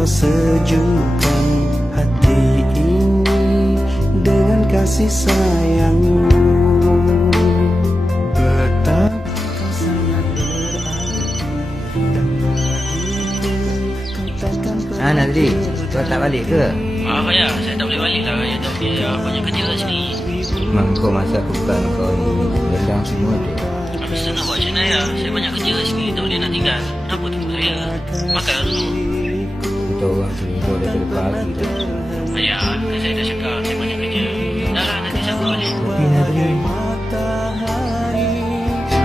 kau sejukkan hati ini dengan kasih sayangmu. Betapa kau sangat berarti dan bagiku kau takkan pernah Nanti kau tak balik ke? Maaf ayah, saya tak boleh balik lah. Ayah tahu dia banyak kerja kat sini. Memang kau masa aku bukan kau ni rendang semua tu. Habis tu nak buat macam mana ayah? Saya banyak kerja kat sini, tak boleh nak tinggal. Kenapa tunggu saya? Makan dulu. Kita orang tu duduk daripada pagi tu. Ayah, saya dah cakap saya banyak kerja. Dah lah, nanti saya balik. Tapi nanti matahari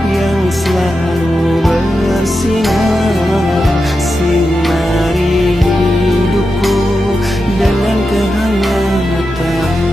yang selalu bersinar, sinari hidupku dengan kehangatanmu.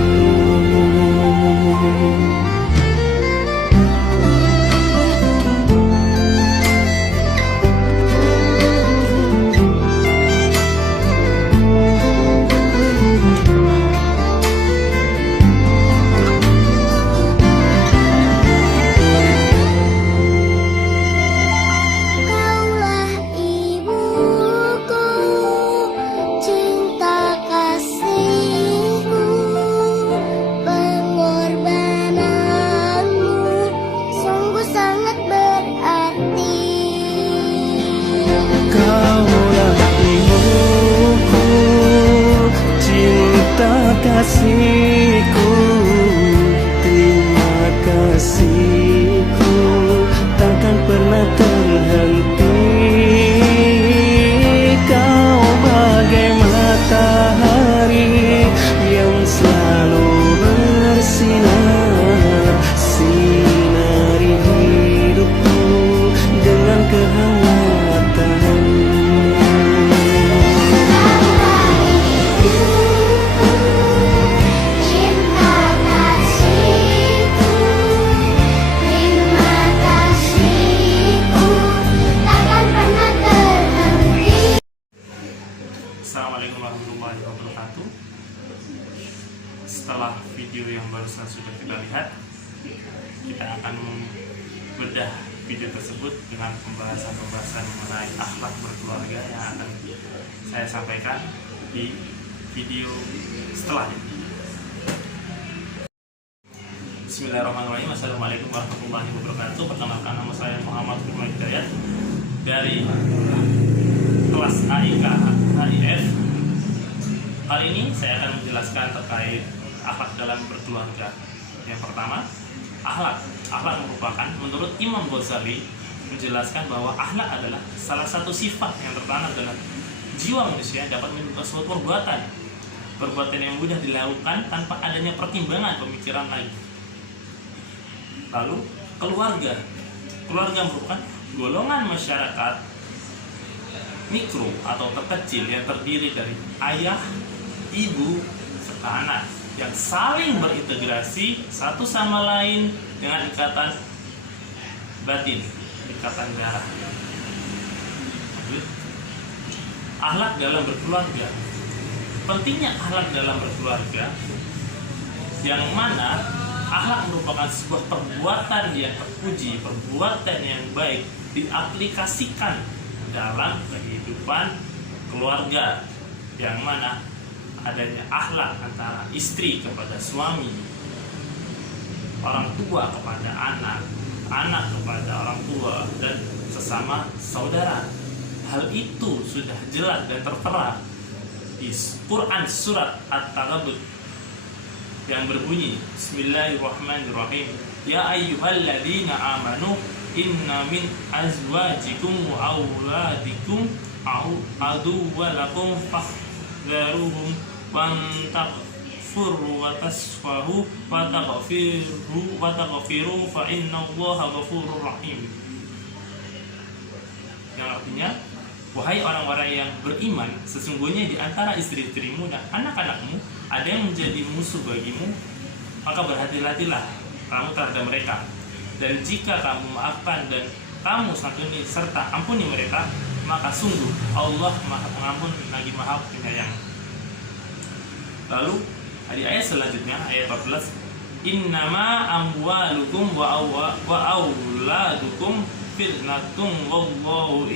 Kasihku, terima kasihku takkan pernah terhenti. Kau bagai matahari yang selalu bersinar, sinari hidupku dengan kehangatanmu. Assalamualaikum warahmatullahi wabarakatuh. Setelah video yang barusan sudah kita lihat, kita akan bedah video tersebut dengan pembahasan mengenai akhlak berkeluarga yang akan saya sampaikan di video setelahnya. Bismillahirrahmanirrahim. Assalamualaikum warahmatullahi wabarakatuh. Perkenalkan, nama saya Muhammad Firman Hidayat dari kelas AIK HIF. Kali ini saya akan menjelaskan terkait akhlak dalam berkeluarga. Yang pertama, akhlak. Akhlak merupakan, menurut Imam Ghazali, menjelaskan bahwa akhlak adalah salah satu sifat yang tertanam dalam jiwa manusia dapat menimbulkan suatu perbuatan yang mudah dilakukan tanpa adanya pertimbangan pemikiran lain. Lalu, keluarga. Keluarga merupakan golongan masyarakat mikro atau terkecil yang terdiri dari ayah, ibu, serta anak yang saling berintegrasi satu sama lain dengan ikatan batin, ikatan darah. Akhlak dalam berkeluarga. Pentingnya akhlak dalam berkeluarga, yang mana akhlak merupakan sebuah perbuatan yang terpuji, perbuatan yang baik diaplikasikan dalam kehidupan keluarga, yang mana adanya akhlak antara istri kepada suami, orang tua kepada anak, anak kepada orang tua, dan sesama saudara. Hal itu sudah jelas dan tertera di Quran surat At-Taghabun yang berbunyi, Bismillahirrahmanirrahim, Ya ayyuhalladzina amanu inna min azwajikum wa auladikum aduwwa lakum fahdharuhum wa takfuru wa tasfahu wa taghfiru fa innallaha ghafurur rahim. Yang artinya, wahai orang-orang yang beriman, sesungguhnya di antara istri-istrimu dan anak-anakmu ada yang menjadi musuh bagimu, maka berhati-hatilah kamu terhadap mereka. Dan jika kamu maafkan dan kamu santuni serta ampuni mereka, maka sungguh Allah Maha Pengampun lagi Maha Penyayang. Lalu di ayat selanjutnya, ayat 14, Innama amwalukum wa auladukum fitnatum wallahu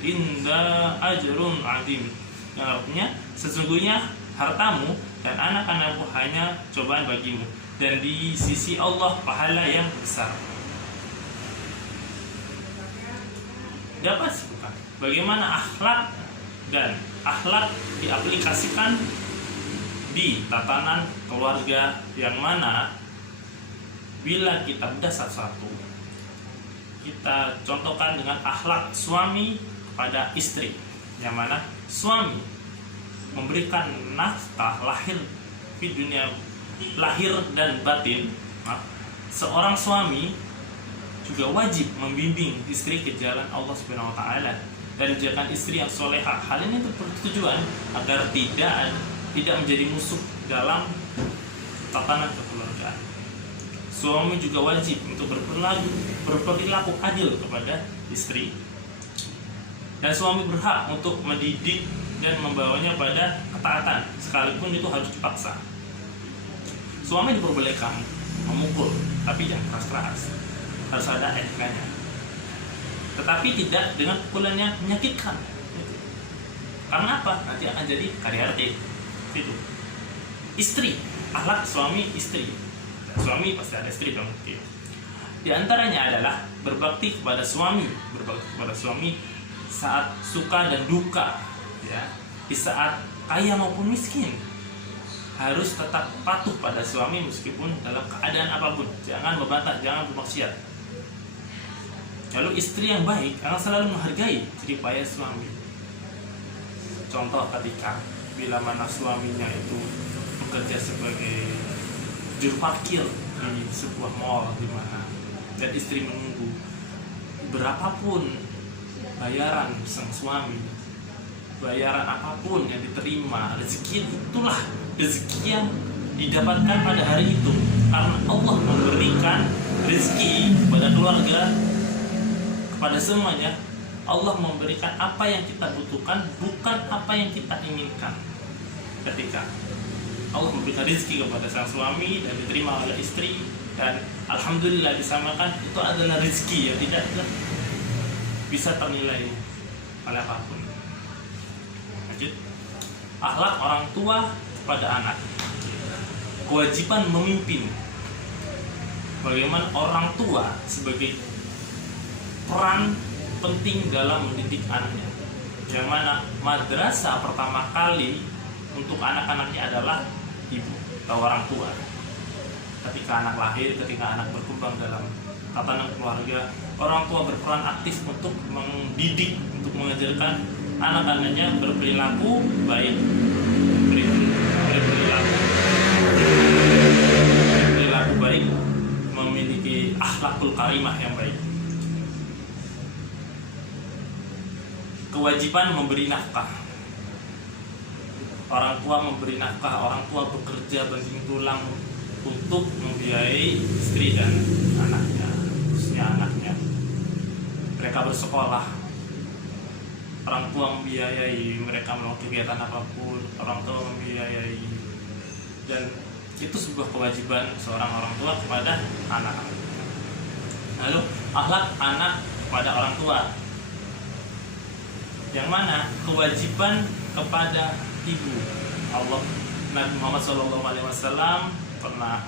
inda ajrun azim. yang artinya sesungguhnya hartamu dan anak-anakmu hanya cobaan bagimu, dan di sisi Allah pahala yang besar. Dapat sih bukan? Bagaimana akhlak dan akhlak diaplikasikan di tatanan keluarga, yang mana bila kita bedah satu-satu, kita contohkan dengan akhlak suami kepada istri, yang mana suami memberikan nafkah lahir di dunia, lahir dan batin. Seorang suami juga wajib membimbing istri ke jalan Allah Subhanahu wa taala dan menjadikan istri yang solehah. Hal ini bertujuan agar tidak menjadi musuh dalam tatanan kekeluargaan. Suami juga wajib untuk berperilaku adil kepada istri, dan suami berhak untuk mendidik dan membawanya pada ketaatan, sekalipun itu harus dipaksa. Suami diperbolehkan memukul, tapi jangan keras-keras, harus ada etikanya. Tetapi tidak dengan pukulan yang menyakitkan. Karena apa? Nanti akan jadi KDRT. Itu. Istri, akhlak suami istri. Suami pasti ada istri dong. Di antaranya adalah berbakti kepada suami saat suka dan duka, ya. Di saat kaya maupun miskin, harus tetap patuh pada suami meskipun dalam keadaan apapun. Jangan membantah, jangan bermaksiat. Lalu istri yang baik akan selalu menghargai jerih payah suami. Contoh ketika bila mana suaminya itu bekerja sebagai juru parkir di sebuah mall di mana, dan istri menunggu, berapapun bayaran sang suami, bayaran apapun yang diterima, rezeki itulah rezeki yang didapatkan pada hari itu, karena Allah memberikan rezeki kepada keluarga, kepada semuanya. Allah memberikan apa yang kita butuhkan, bukan apa yang kita inginkan. Ketika Allah memberikan rezeki kepada sang suami dan diterima oleh istri, dan alhamdulillah disamakan, itu adalah rezeki yang tidak bisa ternilai oleh apapun. Lanjut, akhlak orang tua kepada anak. Kewajiban memimpin. Bagaimana orang tua sebagai peran penting dalam mendidik anaknya. Yang mana madrasah pertama kali untuk anak-anaknya adalah ibu atau orang tua. Ketika anak lahir, ketika anak berkembang dalam tatanan keluarga, orang tua berperan aktif untuk mendidik, untuk mengajarkan anak-anaknya berperilaku baik, berperilaku baik, memiliki akhlakul karimah yang baik. Kewajiban memberi nafkah. Orang tua memberi nafkah, orang tua bekerja banting tulang untuk membiayai istri dan anaknya, khususnya anaknya. Mereka bersekolah, orang tua membiayai mereka melakukan kegiatan apapun, orang tua membiayai, dan itu sebuah kewajiban seorang orang tua kepada anak. Lalu akhlak anak kepada orang tua, yang mana kewajiban kepada ibu. Allah, Nabi Muhammad SAW pernah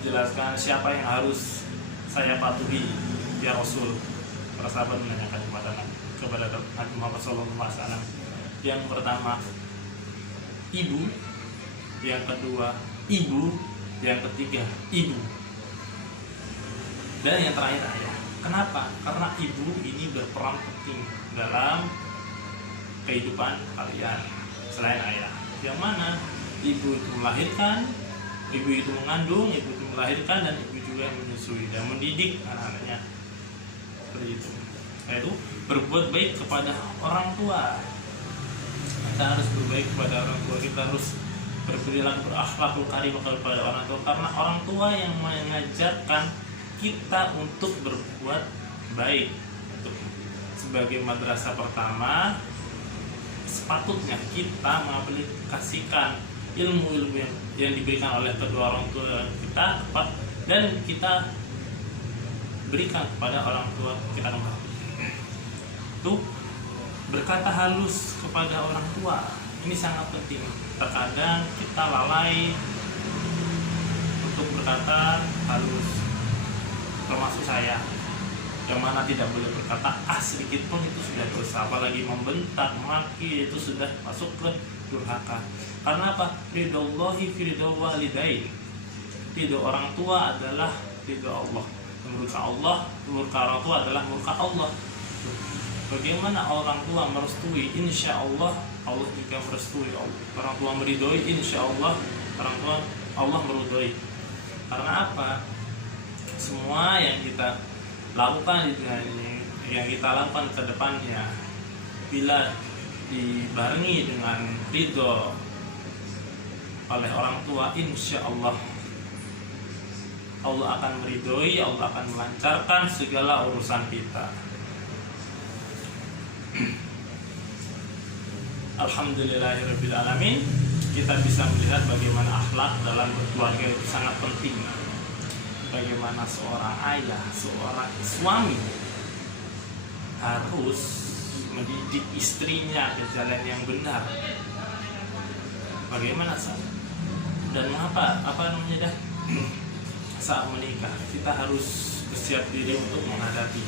jelaskan siapa yang harus saya patuhi ya Rasul. Para sahabat menanyakan kepada Nabi Muhammad SAW. Yang pertama ibu, yang kedua ibu, yang ketiga ibu, dan yang terakhir ayah. Kenapa? Karena ibu ini berperan penting dalam kehidupan kalian selain ayah. Yang mana ibu itu melahirkan, ibu itu mengandung, ibu itu melahirkan, dan ibu juga menyusui dan mendidik anak-anaknya. Seperti itu. Yaitu berbuat baik kepada orang tua. Kita harus berbaik kepada orang tua. Kita harus berperilaku berakhlakul karimah kepada orang tua, karena orang tua yang mengajarkan kita untuk berbuat baik. Sebagai madrasah pertama, sepatutnya kita mengaplikasikan ilmu-ilmu yang diberikan oleh kedua orang tua kita, dan kita berikan kepada orang tua kita kembali. Itu berkata halus kepada orang tua. Ini sangat penting. Terkadang kita lalai untuk berkata halus, termasuk saya, yang mana tidak boleh berkata sedikit pun itu sudah dosa, apalagi membentak, maki, itu sudah masuk ke durhaka. Karena apa? Ridhollahi fi ridho walidain. Ridho orang tua adalah ridho Allah. Murka Allah, murka orang tua adalah murka Allah. Bagaimana orang tua merestui? Insya Allah Allah juga merestui. Orang tua meridhoi, insya Allah orang tua Allah meridhoi. Karena apa? Semua yang kita lakukan yang kita lakukan ke depannya, bila dibarengi dengan ridho oleh orang tua, insya Allah Allah akan meridhoi, Allah akan melancarkan segala urusan kita. Alhamdulillahirrabbilalamin. Kita bisa melihat bagaimana akhlak dalam berkeluarga itu sangat penting. Bagaimana seorang ayah, seorang suami harus mendidik istrinya ke jalan yang benar. Bagaimana dan mengapa saat menikah kita harus bersiap diri untuk menghadapi.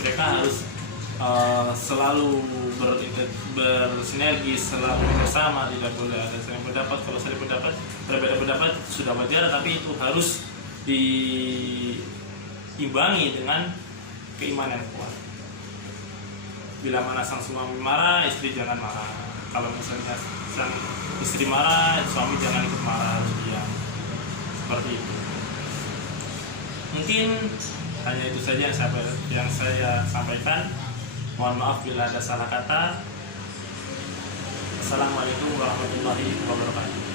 Mereka harus selalu bersinergi, selalu bersama, tidak boleh ada saling pendapat. Kalau saling pendapat, berbeda pendapat sudah wajar, tapi itu harus diimbangi dengan keimanan kuat. Bila mana sang suami marah, istri jangan marah. Kalau misalnya sang istri marah, suami jangan ikut marah, harus diam. Seperti itu. Mungkin hanya itu saja yang saya sampaikan. Mohon maaf bila ada salah kata. Assalamualaikum warahmatullahi wabarakatuh.